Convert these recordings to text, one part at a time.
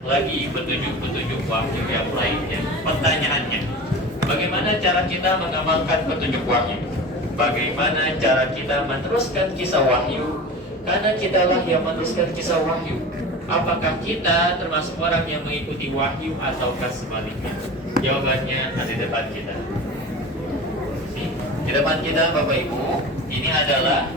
lagi petunjuk-petunjuk wahyu yang lainnya. Pertanyaannya, bagaimana cara kita mengamalkan petunjuk wahyu? Bagaimana cara kita meneruskan kisah wahyu? Karena kitalah yang meneruskan kisah wahyu. Apakah kita termasuk orang yang mengikuti wahyu ataukah sebaliknya? Jawabannya ada di depan kita. Di depan kita Bapak Ibu, ini adalah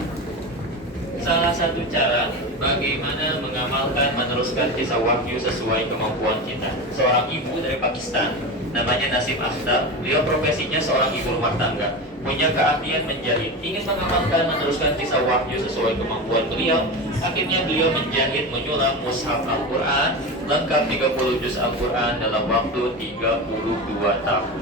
salah satu cara bagaimana mengamalkan, meneruskan kisah wahyu sesuai kemampuan kita. Seorang ibu dari Pakistan, namanya Nasim Akhtar. Beliau profesinya seorang ibu rumah tangga, punya keahlian menjahit. Ingin mengamalkan, meneruskan kisah wahyu sesuai kemampuan beliau. Akhirnya beliau menjahit, menyulam mushaf Al-Quran lengkap 30 juz Al-Quran dalam waktu 32 tahun.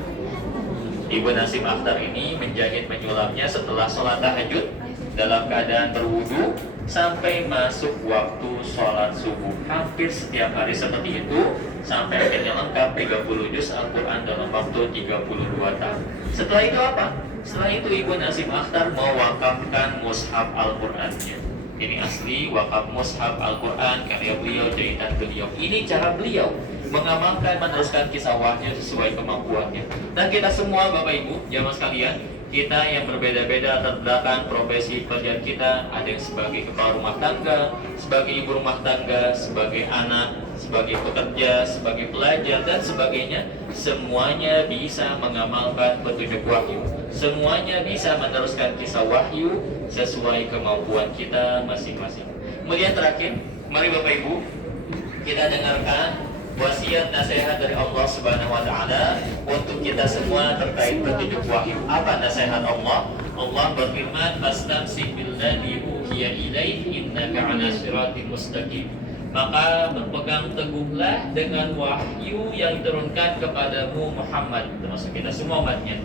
Ibu Nasim Akhtar ini menjahit, menyulamnya setelah sholat tahajud dalam keadaan berwudu sampai masuk waktu sholat subuh. Hampir setiap hari seperti itu sampai akhirnya lengkap 30 juz Al-Quran dalam waktu 32 tahun. Setelah itu apa? Setelah itu Ibu Nasim Akhtar mewakafkan mushaf Al-Qurannya. Ini asli wakaf mushaf Al-Quran karya beliau, jahitan beliau. Ini cara beliau mengamalkan, meneruskan kisah wahyu sesuai kemampuannya. Dan kita semua Bapak Ibu, jamaah sekalian, kita yang berbeda-beda latar belakang profesi pekerjaan kita, ada yang sebagai kepala rumah tangga, sebagai ibu rumah tangga, sebagai anak, sebagai pekerja, sebagai pelajar dan sebagainya, semuanya bisa mengamalkan petunjuk wahyu. Semuanya bisa meneruskan kisah wahyu sesuai kemampuan kita masing-masing. Kemudian terakhir, mari Bapak Ibu kita dengarkan wasiat nasihat dari Allah Subhanahu wa taala untuk kita semua terkait petunjuk wahyu. Apa nasihat Allah? Allah berfirman, "Fastamsik billadzi uhiya ilaik innaka 'ala siratim mustaqim." Maka berpegang teguhlah dengan wahyu yang diturunkan kepadamu Muhammad, termasuk kita semua umatnya.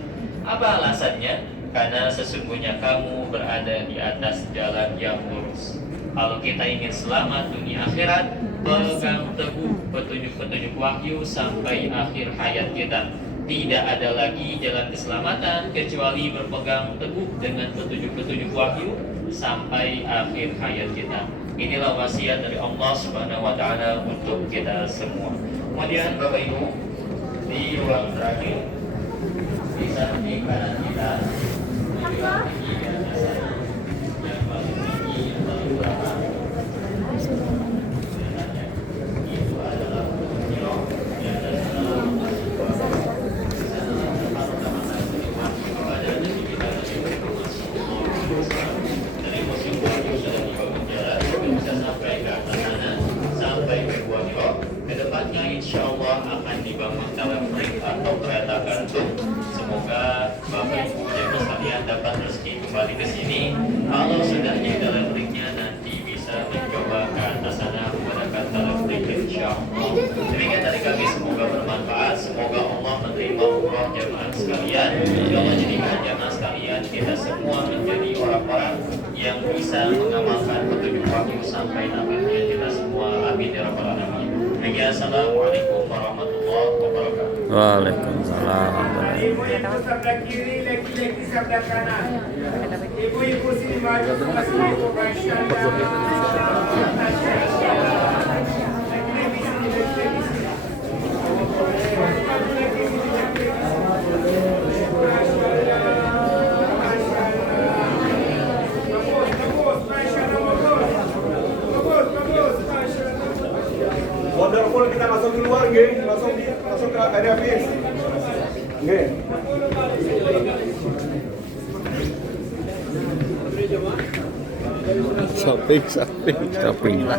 Apa alasannya? Karena sesungguhnya kamu berada di atas jalan yang lurus. Kalau kita ingin selamat dunia akhirat, pegang teguh petunjuk-petunjuk wahyu sampai akhir hayat kita. Tidak ada lagi jalan keselamatan kecuali berpegang teguh dengan petunjuk-petunjuk wahyu sampai akhir hayat kita. Inilah wasiat dari Allah Subhanahu wa taala untuk kita semua. Kemudian Bapak Ibu, di ruang terakhir di samping kanan kita menjual tinggi dan dasar yang paling tinggi yang paling berapa? Itu adalah kilo di atas adalah dari musim wahyu sudah dibangun jalan bisa sampai ke atas sana sampai ke 2 kilo. Kedepannya insya Allah akan dibangun telemetrik atau kereta gantung. Semoga Bapak Ibu jemaah sekalian dapat rezeki kembali ke sini. Kalau sudah di telemetriknya nanti bisa mencoba ke atas sana menggunakan telemetrik insya Allah. Demikian dari kami, semoga bermanfaat. Semoga Allah menerima umroh jemaah sekalian. Allah jadikan jemaah sekalian kita semua menjadi orang-orang yang bisa mengamalkan petunjuk wahyu sampai akhirnya kita semua. Amin ya rabbal alamin. Assalamualaikum warahmatullahi wabarakatuh. Waalaikumsalam. Ibu-ibu sebelah kiri, laki-laki sebelah kanan. Ibu-ibu sini maju, sebelah sini. Masya Allah. Masya Allah. Laki-laki sini, laki-laki sini. Wonderful, kita langsung keluar, nggih. Langsung ke area bis. Nggih. Shopping lah.